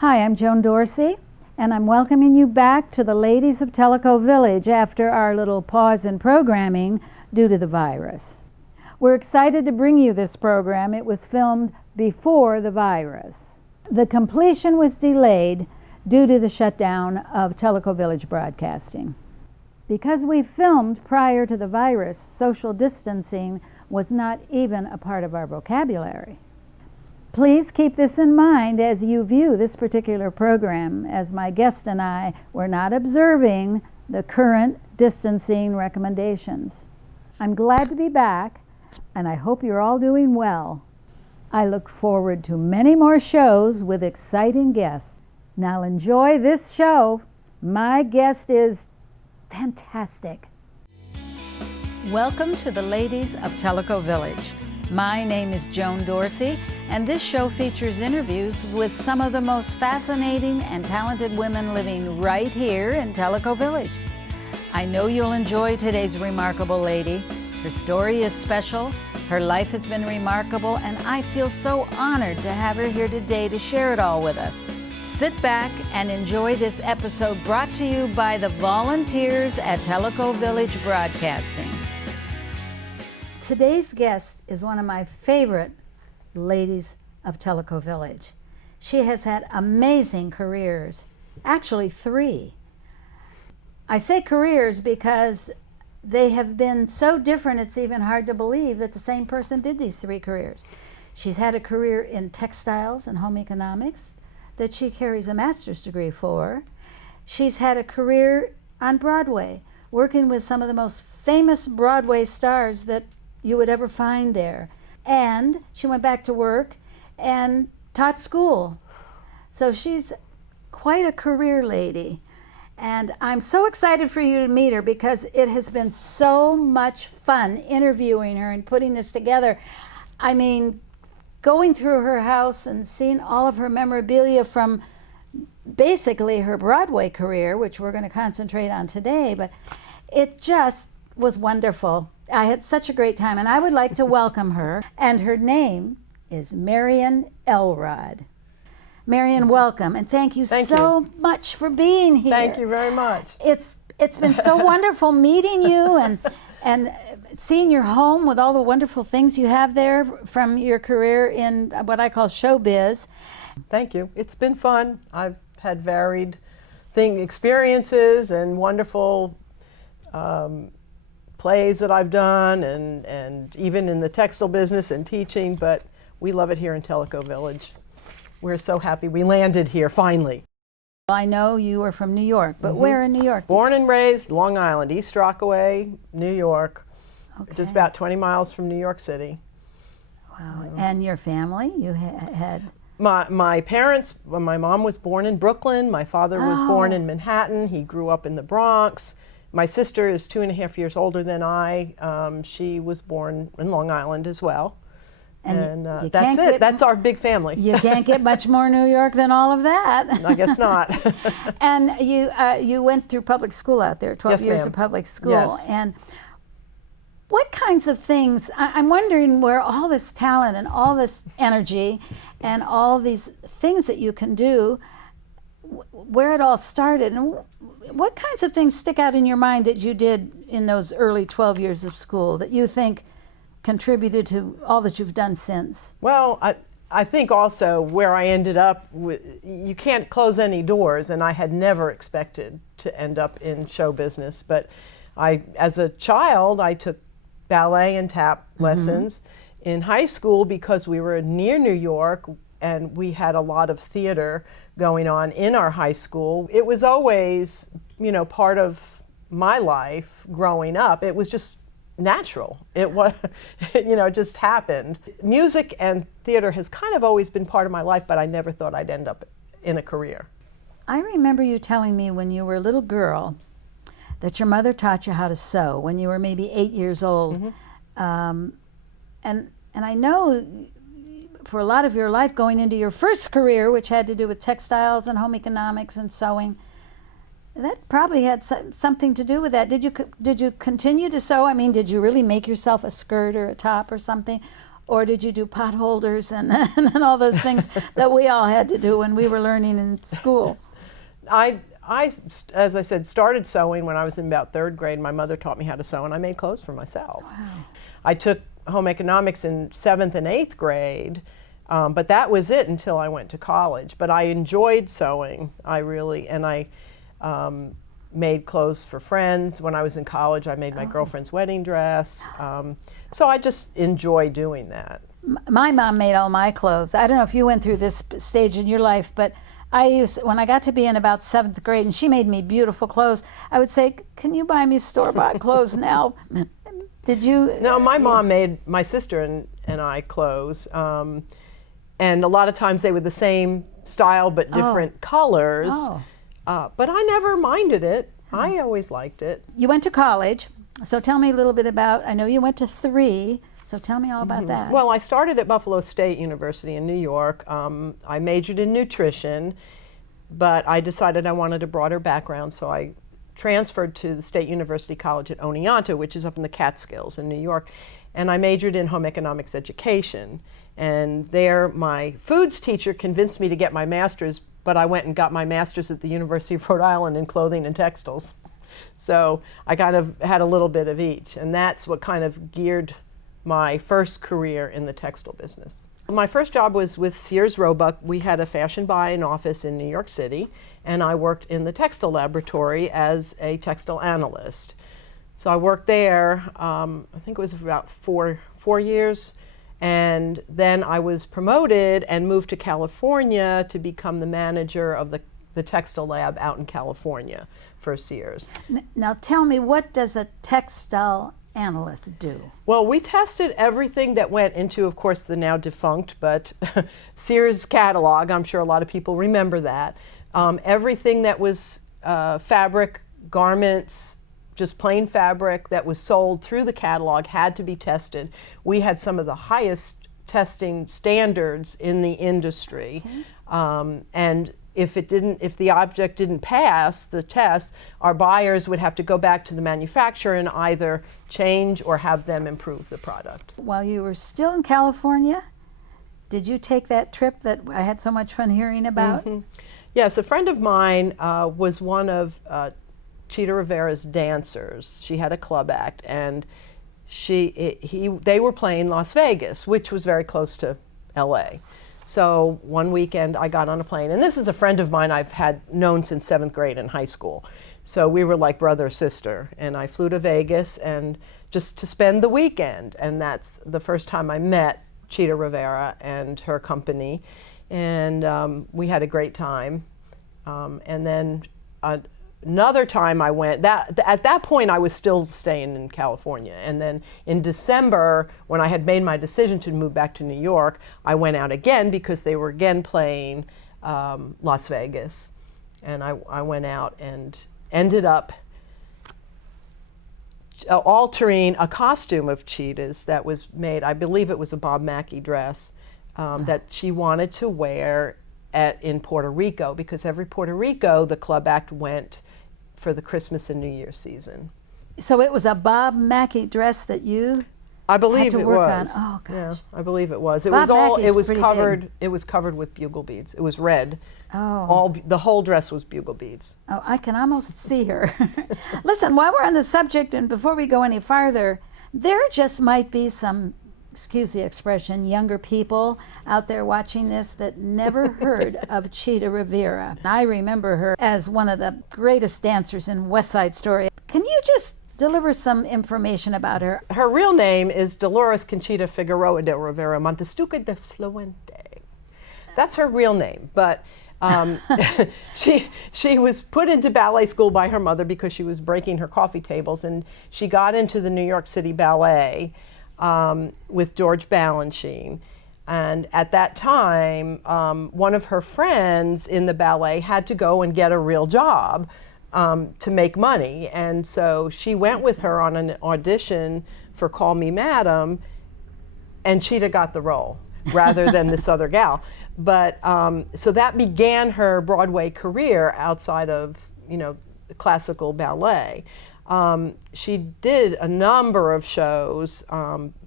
Hi, I'm Joan Dorsey, and I'm welcoming you back to the ladies of Tellico Village after our little pause in programming due to the virus. We're excited to bring you this program. It was filmed before the virus. The completion was delayed due to the shutdown of Tellico Village broadcasting. Because we filmed prior to the virus, social distancing was not even a part of our vocabulary. Please keep this in mind as you view this particular program, as my guest and I were not observing the current distancing recommendations. I'm glad to be back, and I hope you're all doing well. I look forward to many more shows with exciting guests. Now enjoy this show. My guest is fantastic. Welcome to the ladies of Tellico Village. My name is Joan Dorsey, and this show features interviews with some of the most fascinating and talented women living right here in Tellico Village. I know you'll enjoy today's remarkable lady. Her story is special, her life has been remarkable, and I feel so honored to have her here today to share it all with us. Sit back and enjoy this episode brought to you by the volunteers at Tellico Village Broadcasting. Today's guest is one of my favorite ladies of Tellico Village. She has had amazing careers, actually 3. I say careers because they have been so different it's even hard to believe that the same person did these 3 careers. She's had a career in textiles and home economics that she carries a master's degree for. She's had a career on Broadway, working with some of the most famous Broadway stars that you would ever find there. And she went back to work and taught school. So she's quite a career lady. And I'm so excited for you to meet her because it has been so much fun interviewing her and putting this together. I mean, going through her house and seeing all of her memorabilia from basically her Broadway career, which we're going to concentrate on today, but it just was wonderful. I had such a great time, and I would like to welcome her. And her name is Marion Elrod. Marion, welcome, and thank you so much for being here. Thank you very much. It's been so wonderful meeting you and seeing your home with all the wonderful things you have there from your career in what I call showbiz. Thank you. It's been fun. I've had varied experiences and wonderful plays that I've done and even in the textile business and teaching, but we love it here in Tellico Village. We're so happy we landed here finally. I know you are from New York, but where in New York? Born and raised Long Island, East Rockaway, New York, just about 20 miles from New York City. Wow. And your family? You had? My parents, my mom was born in Brooklyn, my father was born in Manhattan, he grew up in the Bronx. My sister is 2.5 years older than I. She was born in Long Island as well. And that's it. That's our big family. You can't get much more New York than all of that. I guess not. And you went through public school out there, 12 years of public school. Yes. And what kinds of things, I'm wondering where all this talent and all this energy and all these things that you can do, where it all started, and what kinds of things stick out in your mind that you did in those early 12 years of school that you think contributed to all that you've done since? Well, I think also where I ended up, you can't close any doors, and I had never expected to end up in show business. But as a child, I took ballet and tap lessons. In high school, because we were near New York and we had a lot of theater going on in our high school, it was always, part of my life growing up. It was just natural. It was, it just happened. Music and theater has kind of always been part of my life, but I never thought I'd end up in a career. I remember you telling me when you were a little girl that your mother taught you how to sew when you were maybe 8 years old. And I know for a lot of your life going into your first career, which had to do with textiles and home economics and sewing, that probably had something to do with that. Did you continue to sew? I mean, did you really make yourself a skirt or a top or something? Or did you do potholders and all those things that we all had to do when we were learning in school? I, as I said, started sewing when I was in about 3rd grade. My mother taught me how to sew, and I made clothes for myself. Wow. I took home economics in 7th and 8th grade, but that was it until I went to college. But I enjoyed sewing, and I made clothes for friends. When I was in college, I made my girlfriend's wedding dress. So I just enjoy doing that. My mom made all my clothes. I don't know if you went through this stage in your life, but when I got to be in about 7th grade and she made me beautiful clothes, I would say, can you buy me store-bought clothes now? Did you? No, my mom made my sister and I clothes. And a lot of times they were the same style but different colors. Oh. But I never minded it. I always liked it. You went to college, so tell me a little bit about, I know you went to 3, so tell me all about that. Well, I started at Buffalo State University in New York. I majored in nutrition, but I decided I wanted a broader background, so I transferred to the State University College at Oneonta, which is up in the Catskills in New York, and I majored in home economics education. And there, my foods teacher convinced me to get my master's, but I went and got my master's at the University of Rhode Island in clothing and textiles. So I kind of had a little bit of each, and that's what kind of geared my first career in the textile business. My first job was with Sears Roebuck. We had a fashion buying office in New York City, and I worked in the textile laboratory as a textile analyst. So I worked there, I think it was about four years, and then I was promoted and moved to California to become the manager of the textile lab out in California for Sears. Now tell me, what does a textile analyst do? Well, we tested everything that went into, of course, the now defunct, but Sears catalog. I'm sure a lot of people remember that. Everything that was fabric, garments, just plain fabric that was sold through the catalog had to be tested. We had some of the highest testing standards in the industry. Okay. And if the object didn't pass the test, our buyers would have to go back to the manufacturer and either change or have them improve the product. While you were still in California, did you take that trip that I had so much fun hearing about? Mm-hmm. Yes, a friend of mine was one of Chita Rivera's dancers. She had a club act, and they were playing Las Vegas, which was very close to LA. So one weekend I got on a plane, and this is a friend of mine I've known since 7th grade in high school. So we were like brother, sister, and I flew to Vegas and just to spend the weekend. And that's the first time I met Chita Rivera and her company. And we had a great time. And then another time I went, at that point I was still staying in California. And then in December, when I had made my decision to move back to New York, I went out again because they were again playing Las Vegas. And I went out and ended up altering a costume of Chita's that was made, I believe it was a Bob Mackie dress, that she wanted to wear in Puerto Rico, because every Puerto Rico the club act went for the Christmas and New Year season. So it was a Bob Mackie dress that you I believe had to it work was. on. Oh gosh. Yeah, I believe it was. It Bob was all Mackie's it was pretty covered big. It was covered with bugle beads. It was red. Oh. The whole dress was bugle beads. Oh, I can almost see her. Listen, while we're on the subject and before we go any farther, there just might be some, excuse the expression, younger people out there watching this that never heard of Chita Rivera. I remember her as one of the greatest dancers in West Side Story. Can you just deliver some information about her? Her real name is Dolores Conchita Figueroa de Rivera Montestuca de Fluente. That's her real name, but she was put into ballet school by her mother because she was breaking her coffee tables, and she got into the New York City Ballet with George Balanchine. And at that time, one of her friends in the ballet had to go and get a real job to make money. And so she went with her on an audition for Call Me Madam, and Chita got the role rather than this other gal. But so that began her Broadway career outside of, classical ballet. She did a number of shows,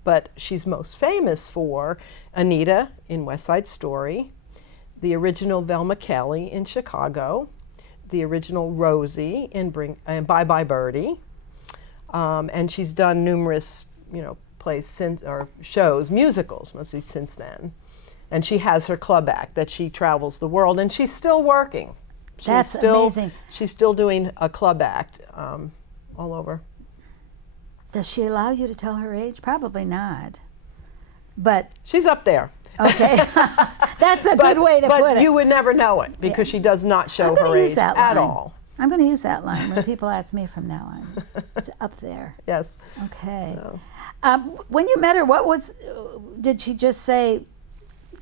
but she's most famous for Anita in West Side Story, the original Velma Kelly in Chicago, the original Rosie in Bye Bye Birdie, and she's done numerous, plays or shows, musicals mostly since then. And she has her club act that she travels the world, and she's still working. That's amazing. She's still doing a club act all over. Does she allow you to tell her age? Probably not. But she's up there. Okay, that's a good way to put it. But you would never know it because she does not show her age at all. I'm going to use that line when people ask me from now on. It's up there. Yes. Okay. No. When you met her, did she just say,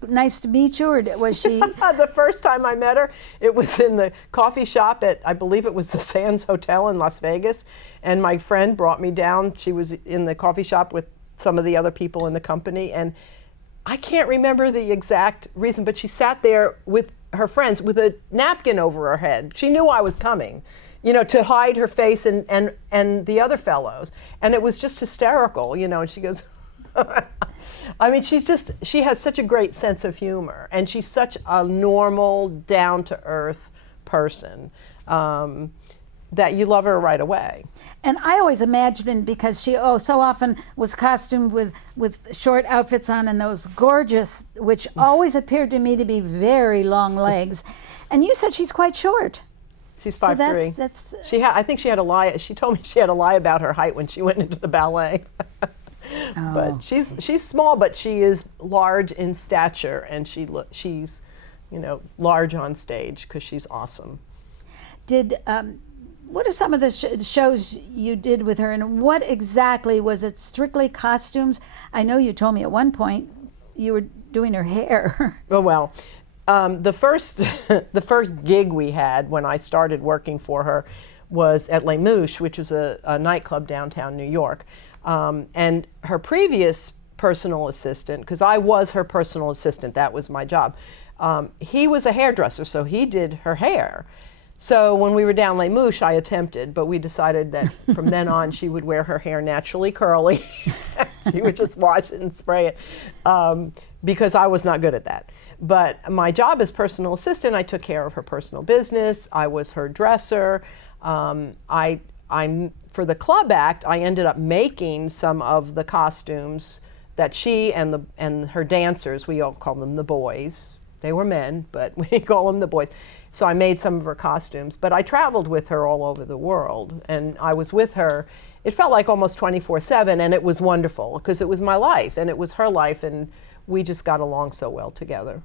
"Nice to meet you," or was she? The first time I met her, it was in the coffee shop at, I believe it was the Sands Hotel in Las Vegas, and my friend brought me down. She was in the coffee shop with some of the other people in the company, and I can't remember the exact reason, but she sat there with her friends with a napkin over her head. She knew I was coming, to hide her face and the other fellows. And it was just hysterical, and she goes, I mean, she has such a great sense of humor, and she's such a normal, down-to-earth person that you love her right away. And I always imagined, because she so often was costumed with short outfits on and those gorgeous, which always appeared to me to be very long legs. And you said she's quite short. She's 5'3". That's I think she had a lie. She told me she had a lie about her height when she went into the ballet. But she's small, but she is large in stature, and she's large on stage because she's awesome. What are some of the shows you did with her, and what exactly was it? Strictly costumes? I know you told me at one point you were doing her hair. Oh, well, the first gig we had when I started working for her was at Les Mouches, which was a nightclub downtown New York. And her previous personal assistant, because I was her personal assistant, that was my job, he was a hairdresser, so he did her hair. So when we were down Les Mouches, I attempted, but we decided that from then on she would wear her hair naturally curly. She would just wash it and spray it, because I was not good at that. But my job as personal assistant, I took care of her personal business. I was her dresser. For the club act, I ended up making some of the costumes that she and her dancers, we all call them the boys. They were men, but we call them the boys. So I made some of her costumes, but I traveled with her all over the world, and I was with her. It felt like almost 24/7, and it was wonderful because it was my life and it was her life, and we just got along so well together.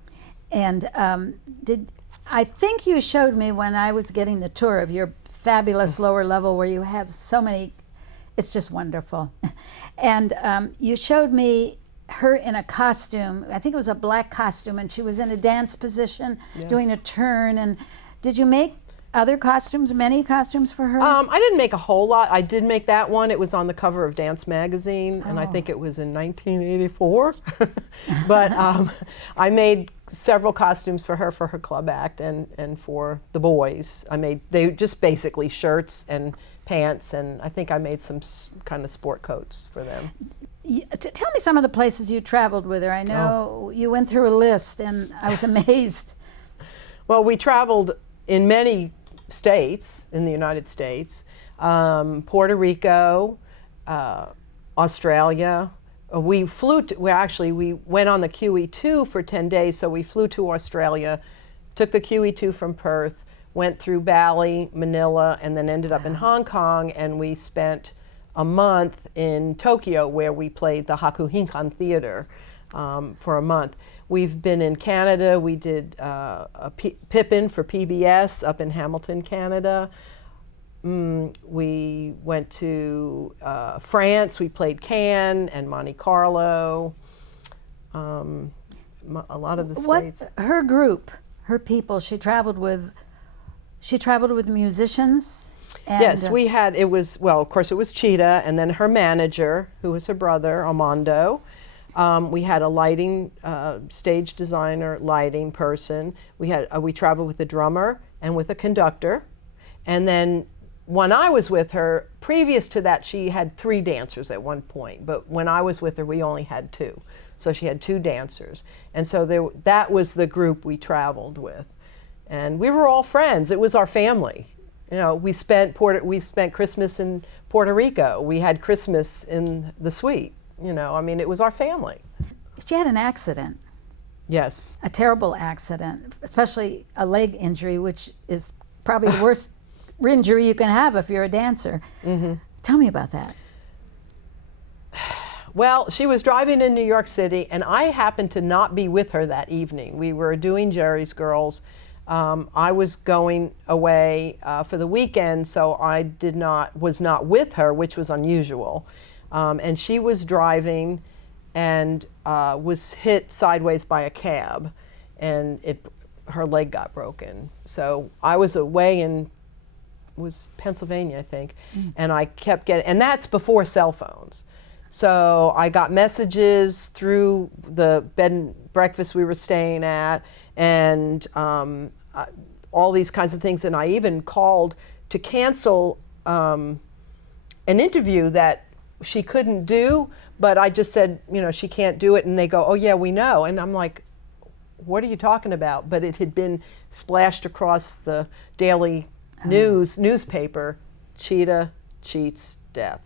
And I think you showed me when I was getting the tour of your fabulous lower level where you have so many, it's just wonderful. And you showed me her in a costume, I think it was a black costume, and she was in a dance position, yes, doing a turn. And did you make other costumes, many costumes for her? I didn't make a whole lot. I did make that one. It was on the cover of Dance Magazine, and I think it was in 1984. But I made several costumes for her club act and for the boys. They just basically shirts and pants, and I think I made some kind of sport coats for them. Tell me some of the places you traveled with her. I know you went through a list, and I was amazed. Well, we traveled in many states in the United States, Puerto Rico, Australia. We went on the QE2 for 10 days, so we flew to Australia, took the QE2 from Perth, went through Bali, Manila, and then ended up in Hong Kong, and we spent a month in Tokyo where we played the Hakuhinkan Theater for a month. We've been in Canada. We did a Pippin for PBS up in Hamilton, Canada. We went to France. We played Cannes and Monte Carlo. A lot of the states. Her group, her people, she traveled with musicians? Yes, we had, of course it was Cheetah, and then her manager, who was her brother, Armando. We had a lighting, stage designer, lighting person. We traveled with the drummer and with a conductor. And then when I was with her, previous to that, she had 3 dancers at one point. But when I was with her, we only had 2. So she had 2 dancers. And so that was the group we traveled with. And we were all friends. It was our family. You know, we spent Christmas in Puerto Rico. We had Christmas in the suite. You know, I mean, it was our family. She had an accident. Yes. A terrible accident, especially a leg injury, which is probably the worst injury you can have if you're a dancer. Mm-hmm. Tell me about that. Well, she was driving in New York City, and I happened to not be with her that evening. We were doing Jerry's Girls. I was going away for the weekend, so I was not with her, which was unusual. And she was driving and was hit sideways by a cab, and her leg got broken. So I was away in Pennsylvania, I think, and I kept getting, and that's before cell phones. So I got messages through the bed and breakfast we were staying at, and all these kinds of things. And I even called to cancel an interview that she couldn't do, but I just said, you know, she can't do it. And they go, oh yeah, we know. And I'm like, what are you talking about? But it had been splashed across the daily newspaper, Cheetah cheats death.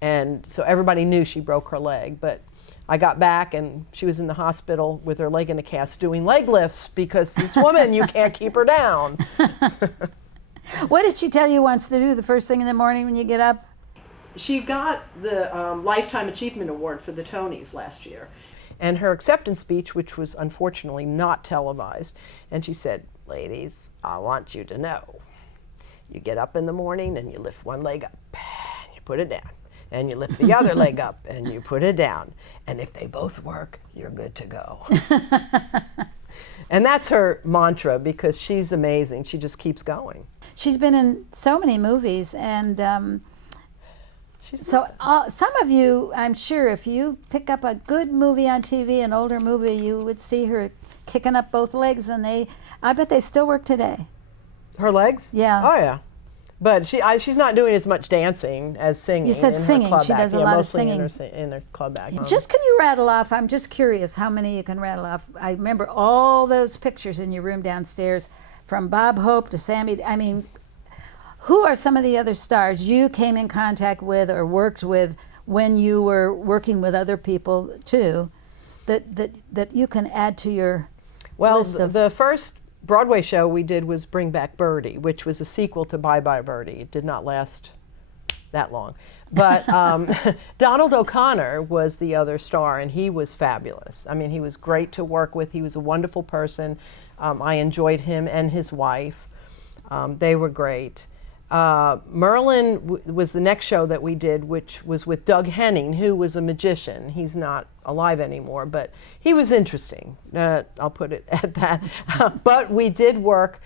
And so everybody knew she broke her leg, but I got back and she was in the hospital with her leg in a cast doing leg lifts because this woman, you can't keep her down. What did she tell you wants to do the first thing in the morning when you get up? She got the Lifetime Achievement Award for the Tonys last year. And her acceptance speech, which was unfortunately not televised, and she said, ladies, I want you to know, you get up in the morning and you lift one leg up and you put it down. And you lift the other leg up and you put it down. And if they both work, you're good to go. And that's her mantra because she's amazing. She just keeps going. She's been in so many movies, and some of you, I'm sure, if you pick up a good movie on TV, an older movie, you would see her kicking up both legs, and I bet they still work today. Her legs? Yeah. Oh, yeah. But she's not doing as much dancing as singing. You said singing. She does a lot of singing. In her club act. Just can you rattle off, I'm just curious how many you can rattle off. I remember all those pictures in your room downstairs from Bob Hope to Sammy. I mean, who are some of the other stars you came in contact with or worked with when you were working with other people too, that you can add to your list of? The first Broadway show we did was Bring Back Birdie, which was a sequel to Bye Bye Birdie. It did not last that long. But Donald O'Connor was the other star, and he was fabulous. I mean, he was great to work with. He was a wonderful person. I enjoyed him and his wife. They were great. Merlin was the next show that we did, which was with Doug Henning, who was a magician. He's not alive anymore, but he was interesting. I'll put it at that. But we did work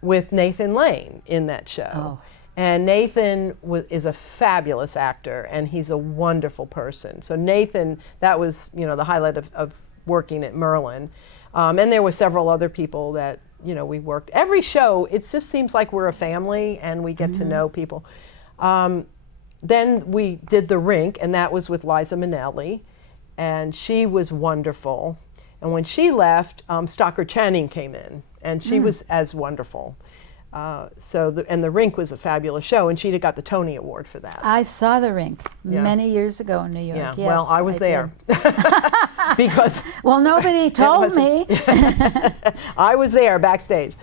with Nathan Lane in that show. Oh. And Nathan is a fabulous actor, and he's a wonderful person. So Nathan, that was, you know, the highlight of working at Merlin. And there were several other people that, you know, we worked. Every show, it just seems like we're a family and we get to know people. Then we did The Rink, and that was with Liza Minnelli, and she was wonderful. And when she left, Stockard Channing came in, and she was as wonderful. And The Rink was a fabulous show, and she got the Tony Award for that. I saw The Rink many years ago in New York. Yeah, yes, well, I was there. Because well, nobody told me. I was there backstage.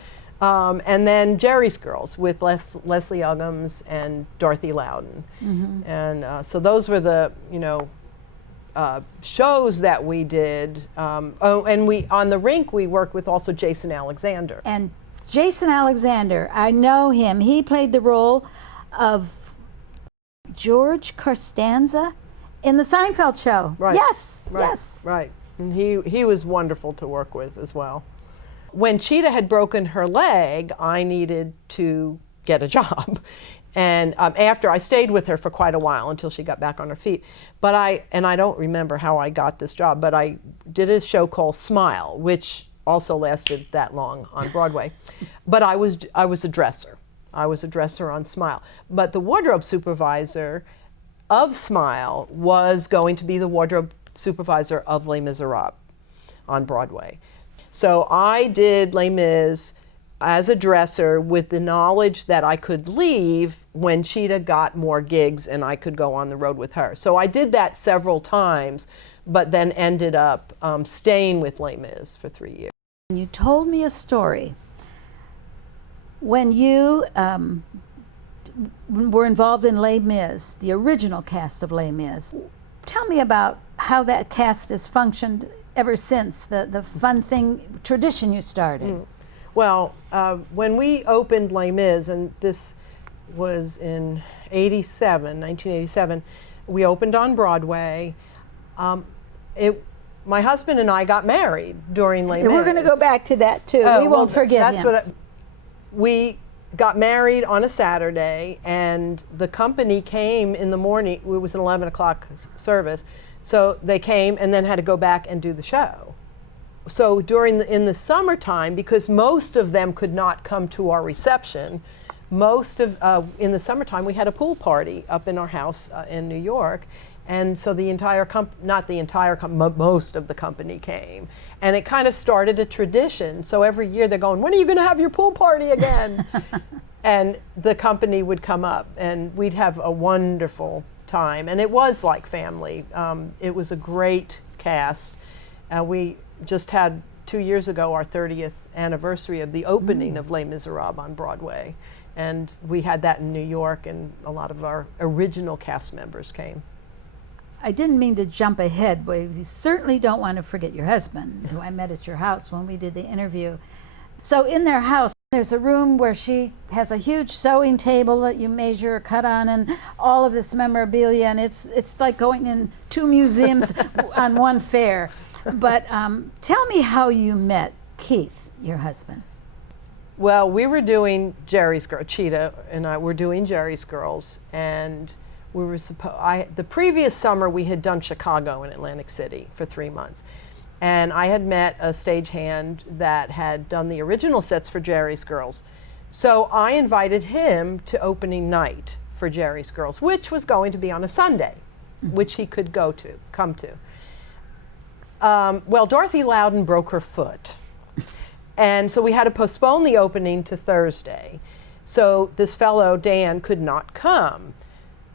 And then Jerry's Girls with Leslie Uggams and Dorothy Loudon. Mm-hmm. And so those were the, you know, shows that we did. And on The Rink, we worked with also Jason Alexander. And Jason Alexander, I know him. He played the role of George Costanza in the Seinfeld show. Right. Yes, right. yes. Right. And he was wonderful to work with as well. When Cheetah had broken her leg, I needed to get a job. And after I stayed with her for quite a while until she got back on her feet. But I don't remember how I got this job, but I did a show called Smile, which also lasted that long on Broadway. But I was a dresser. I was a dresser on Smile. But the wardrobe supervisor of Smile was going to be the wardrobe supervisor of Les Miserables on Broadway. So I did Les Mis as a dresser with the knowledge that I could leave when Chita got more gigs and I could go on the road with her. So I did that several times, but then ended up staying with Les Mis for 3 years. You told me a story when you were involved in Les Mis, the original cast of Les Mis. Tell me about how that cast has functioned ever since, the fun thing, tradition you started. Well, when we opened Les Mis, and this was in 1987, we opened on Broadway. My husband and I got married during Les Mis. We're going to go back to that too. We won't forget him. We got married on a Saturday, and the company came in the morning. It was an 11 o'clock service, so they came and then had to go back and do the show. So in the summertime, because most of them could not come to our reception, in the summertime we had a pool party up in our house in New York. And so most of the company came. And it kind of started a tradition. So every year they're going, when are you going to have your pool party again? And the company would come up and we'd have a wonderful time. And it was like family. It was a great cast. We just had 2 years ago our 30th anniversary of the opening of Les Miserables on Broadway. And we had that in New York, and a lot of our original cast members came. I didn't mean to jump ahead, but you certainly don't want to forget your husband, who I met at your house when we did the interview. So in their house, there's a room where she has a huge sewing table that you measure or cut on, and all of this memorabilia, and it's like going in 2 museums on one fair. But tell me how you met Keith, your husband. Well, we were doing Jerry's Girls. Chita and I were doing Jerry's Girls, and we were the previous summer we had done Chicago and Atlantic City for 3 months. And I had met a stagehand that had done the original sets for Jerry's Girls. So I invited him to opening night for Jerry's Girls, which was going to be on a Sunday, which he could come to. Well, Dorothy Loudon broke her foot. And so we had to postpone the opening to Thursday. So this fellow, Dan, could not come.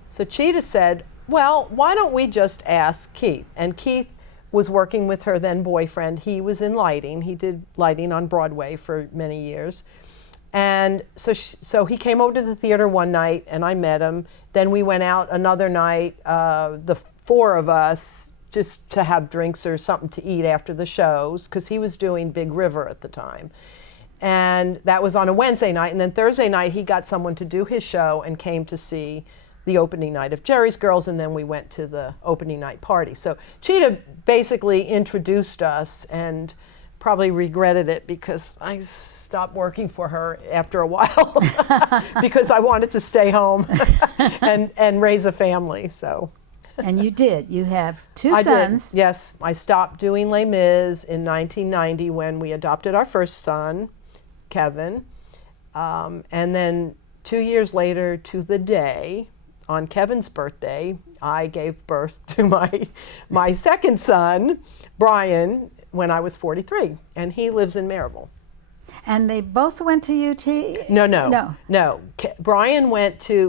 So Chita said, well, why don't we just ask Keith? And Keith was working with her then boyfriend. He was in lighting. He did lighting on Broadway for many years. And so he came over to the theater one night, and I met him. Then we went out another night, the 4 of us, just to have drinks or something to eat after the shows, because he was doing Big River at the time. And that was on a Wednesday night. And then Thursday night, he got someone to do his show and came to see the opening night of Jerry's Girls, and then we went to the opening night party. So Chita basically introduced us, and probably regretted it because I stopped working for her after a while because I wanted to stay home and raise a family. So. And you did. You have 2 I sons. Did. Yes, I stopped doing Les Mis in 1990 when we adopted our first son, Kevin. And then 2 years later, to the day, on Kevin's birthday, I gave birth to my second son, Brian, when I was 43, and he lives in Maryville. And they both went to UT? No. Brian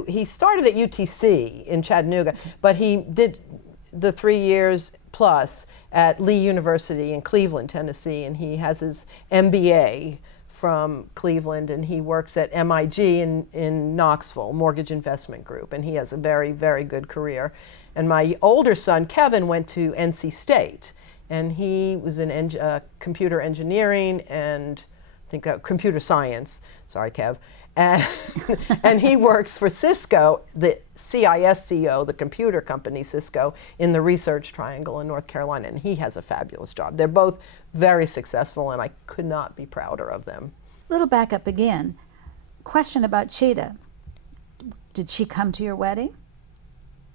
he started at UTC in Chattanooga, but he did the 3 years plus at Lee University in Cleveland, Tennessee, and he has his MBA from Cleveland, and he works at MIG in Knoxville, Mortgage Investment Group, and he has a very, very good career. And my older son, Kevin, went to NC State, and he was in computer engineering and I think computer science, sorry Kev, and he works for Cisco, the CISCO, the computer company Cisco, in the Research Triangle in North Carolina, and he has a fabulous job. They're both very successful, and I could not be prouder of them. Little back up again. Question about Chita. Did she come to your wedding?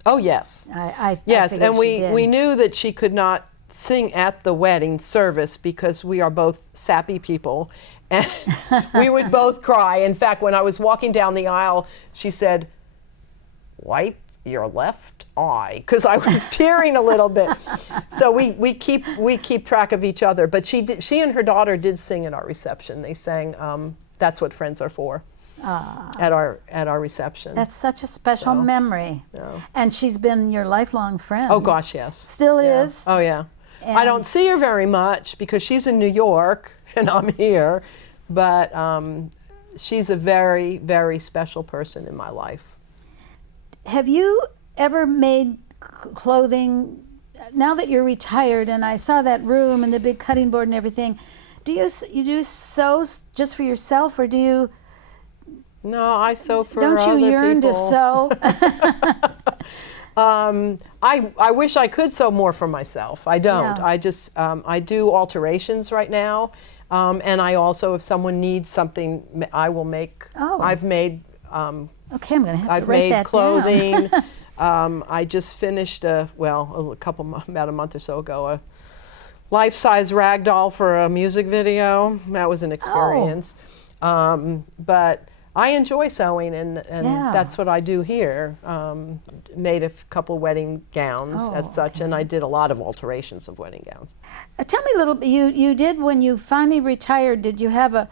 Oh yes. I yes, figured and she did. we knew that she could not sing at the wedding service because we are both sappy people, and we would both cry. In fact, when I was walking down the aisle, she said, "Wipe your left eye," because I was tearing a little bit. So we keep track of each other. But she and her daughter did sing at our reception. They sang "That's What Friends Are For" at our reception. That's such a special memory. Yeah. And she's been your lifelong friend. Oh gosh, yes. Still is. Oh yeah. And I don't see her very much because she's in New York and I'm here. But she's a very, very special person in my life. Have you ever made clothing, now that you're retired, and I saw that room and the big cutting board and everything, do you sew just for yourself, or do you? No, I sew for Don't other you yearn people. to sew? I wish I could sew more for myself. I don't. Yeah. I just I do alterations right now, and I also, if someone needs something, I will make. Oh. I've made. Okay, I'm going to have I've to write made that clothing. down. I just finished about a month or so ago, a life-size rag doll for a music video. That was an experience. But I enjoy sewing, and Yeah. that's what I do here. Made a couple wedding gowns as such, and I did a lot of alterations of wedding gowns. Tell me a little bit. You did, when you finally retired, did you have a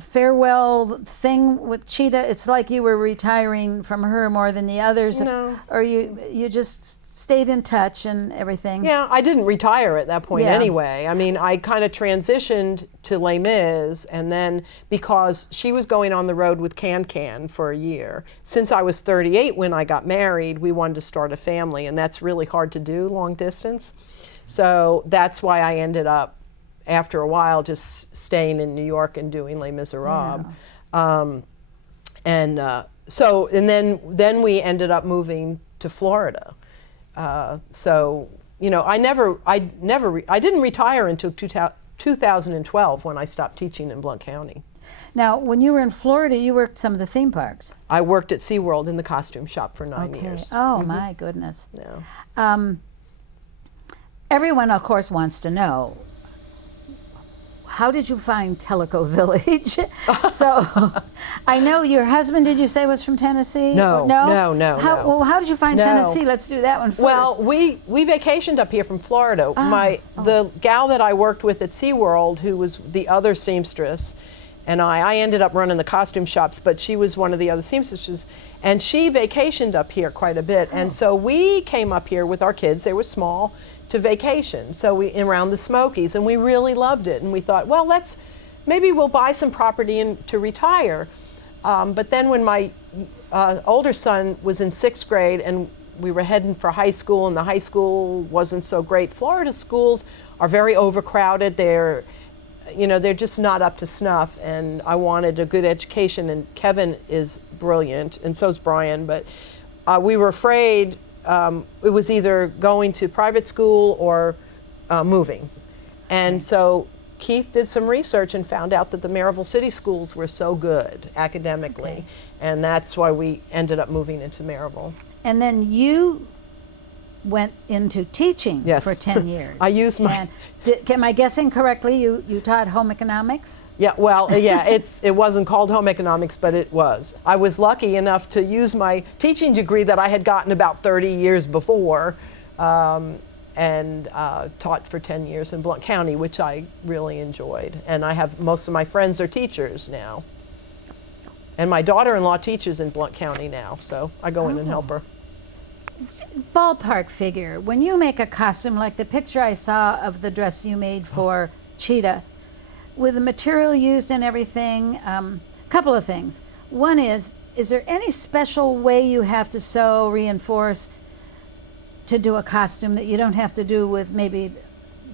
farewell thing with Cheetah? It's like you were retiring from her more than the others. No. Or you just stayed in touch and everything? Yeah, I didn't retire at that point Yeah. anyway. I mean, I kind of transitioned to Les Mis, and then because she was going on the road with Can for a year. Since I was 38 when I got married, we wanted to start a family, and that's really hard to do long distance. So that's why I ended up, after a while, just staying in New York and doing Les Miserables. Yeah. And then we ended up moving to Florida. So, you know, I didn't retire until 2012 when I stopped teaching in Blount County. Now, when you were in Florida, you worked some of the theme parks. I worked at SeaWorld in the costume shop for 9 years. Oh, my goodness. Yeah. Everyone, of course, wants to know, how did you find Tellico Village? So, I know your husband, did you say, was from Tennessee? No. Well, how did you find No. Tennessee? Let's do that one first. Well, we vacationed up here from Florida. The gal that I worked with at SeaWorld, who was the other seamstress, and I ended up running the costume shops, but she was one of the other seamstresses, and she vacationed up here quite a bit. And so we came up here with our kids, they were small, to vacation. So we around the Smokies, and we really loved it. And we thought, well, maybe we'll buy some property to retire. But then when my older son was in 6th grade and we were heading for high school, and the high school wasn't so great. Florida schools are very overcrowded. They're just not up to snuff, and I wanted a good education, and Kevin is brilliant, and so's Brian, but we were afraid it was either going to private school or moving. And so Keith did some research and found out that the Maryville City schools were so good academically, and that's why we ended up moving into Maryville. And then you went into teaching Yes. for 10 years. I used my... And am I guessing correctly, you taught home economics? Yeah, well, it wasn't called home economics, but it was. I was lucky enough to use my teaching degree that I had gotten about 30 years before, and taught for 10 years in Blount County, which I really enjoyed. And I have, most of my friends are teachers now. And my daughter-in-law teaches in Blount County now, so I go in and help her. Ballpark figure, when you make a costume like the picture I saw of the dress you made for Cheetah, with the material used and everything, couple of things. One is there any special way you have to sew, reinforce to do a costume that you don't have to do with maybe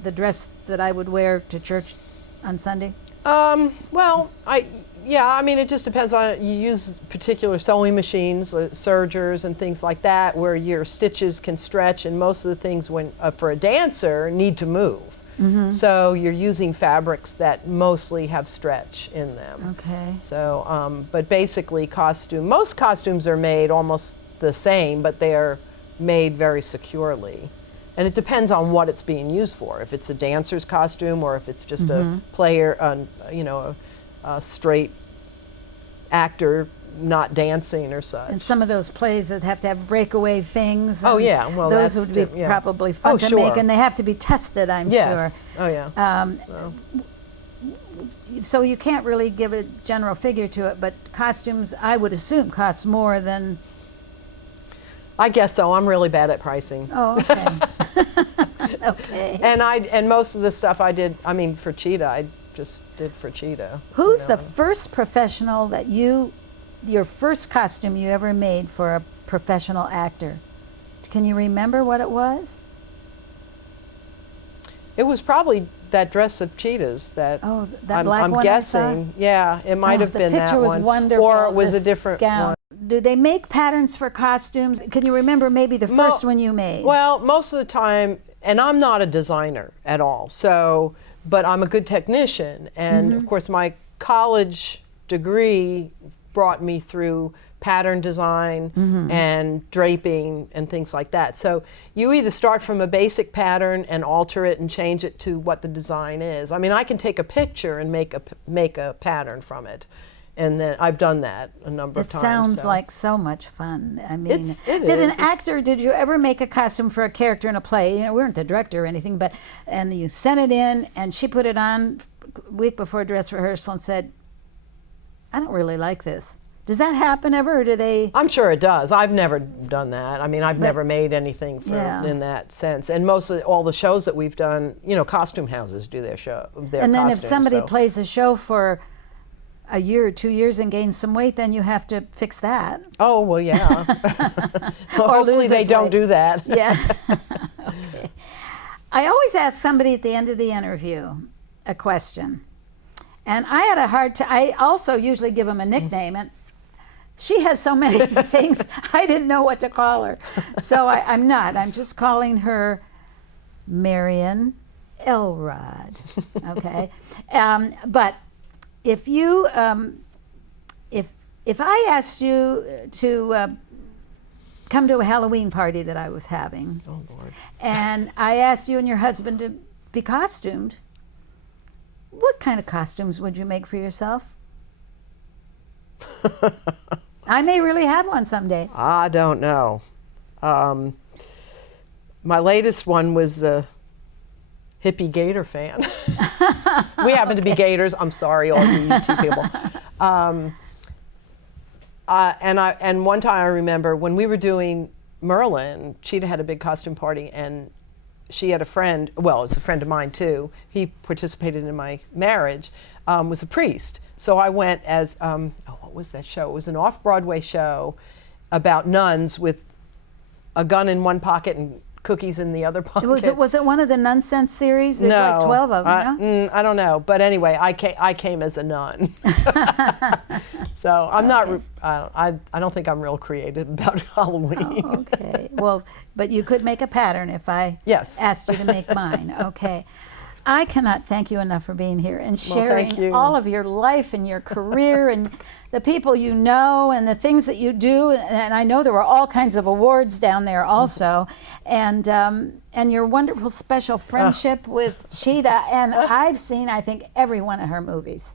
the dress that I would wear to church on Sunday? Well, it just depends on, you use particular sewing machines, sergers and things like that, where your stitches can stretch, and most of the things for a dancer need to move. Mm-hmm. So you're using fabrics that mostly have stretch in them. Okay. So, but basically most costumes are made almost the same, but they are made very securely. And it depends on what it's being used for. If it's a dancer's costume or if it's just a player, you know, a straight actor not dancing or such. And some of those plays that have to have breakaway things. Oh yeah, well those that's would be probably fun to sure. make, and they have to be tested, I'm yes. sure. Oh yeah. So you can't really give a general figure to it, but costumes, I would assume, cost more than. I guess so. I'm really bad at pricing. Oh, okay. Okay. And most of the stuff I did, I mean, for Cheetah, I just did for Cheetah. Who's the first professional that your first costume you ever made for a professional actor? Can you remember what it was? It was probably that dress of Cheetah's that. Oh, that black I'm one. guessing. Yeah, it might have been that one. The picture was wonderful. Or it was a this different gown. one. Do they make patterns for costumes? Can you remember maybe the first one you made? Well, most of the time, and I'm not a designer at all, so, but I'm a good technician. And of course, my college degree brought me through pattern design and draping and things like that. So you either start from a basic pattern and alter it and change it to what the design is. I mean, I can take a picture and make a pattern from it. And then I've done that a number of times. It sounds so. like so much fun. I mean, it did an is. actor, did you ever make a costume for a character in a play? You know, we weren't the director or anything, but, and you sent it in and she put it on a week before dress rehearsal and said, I don't really like this. Does that happen ever, or do they? I'm sure it does. I've never done that. I mean, I've never made anything in that sense. And most of all the shows that we've done, you know, costume houses do their show. And then if somebody plays a show for a year or 2 years and gains some weight, then you have to fix that. Oh, well, yeah. Well, hopefully they don't do that. Yeah. Okay. I always ask somebody at the end of the interview a question. And I had a hard time. I also usually give them a nickname. And she has so many things, I didn't know what to call her. So I'm not. I'm just calling her Marion Elrod. Okay? But if you, if I asked you to come to a Halloween party that I was having, Oh, Lord. and I asked you and your husband to be costumed, what kind of costumes would you make for yourself? I may really have one someday. I don't know. My latest one was a hippie gator fan. We happen to be gators. I'm sorry, all you YouTube people. And one time I remember when we were doing Merlin, Cheetah had a big costume party, and she had a friend, well, it's a friend of mine too. He participated in my marriage, was a priest. So I went as, what was that show? It was an off-Broadway show about nuns with a gun in one pocket and cookies in the other pocket. Was it one of the Nonsense series? There's like 12 of them, yeah? I don't know. But anyway, I came as a nun. So I'm not, I don't think I'm real creative about Halloween. Oh, okay. Well, but you could make a pattern if I asked you to make mine. Okay. I cannot thank you enough for being here and sharing all of your life and your career and the people you know and the things that you do. And I know there were all kinds of awards down there also. And your wonderful special friendship with Cheetah. And I've seen, I think, every one of her movies.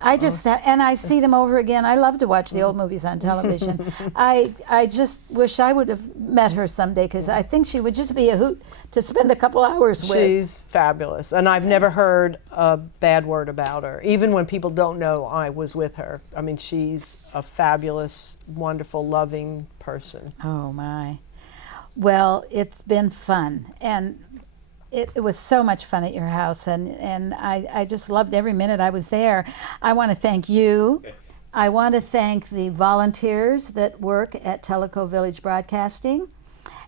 I just, and I see them over again. I love to watch the old movies on television. I just wish I would have met her someday, because I think she would just be a hoot to spend a couple hours with. She's fabulous, and I've never heard a bad word about her, even when people don't know I was with her. I mean, she's a fabulous, wonderful, loving person. Oh my. Well, it's been fun, and it was so much fun at your house, and I just loved every minute I was there. I want to thank you. Okay. I want to thank the volunteers that work at Tellico Village Broadcasting,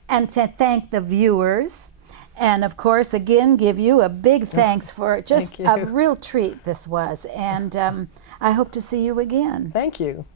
and to thank the viewers. And of course, again, give you a big thanks for just a real treat this was. And I hope to see you again. Thank you.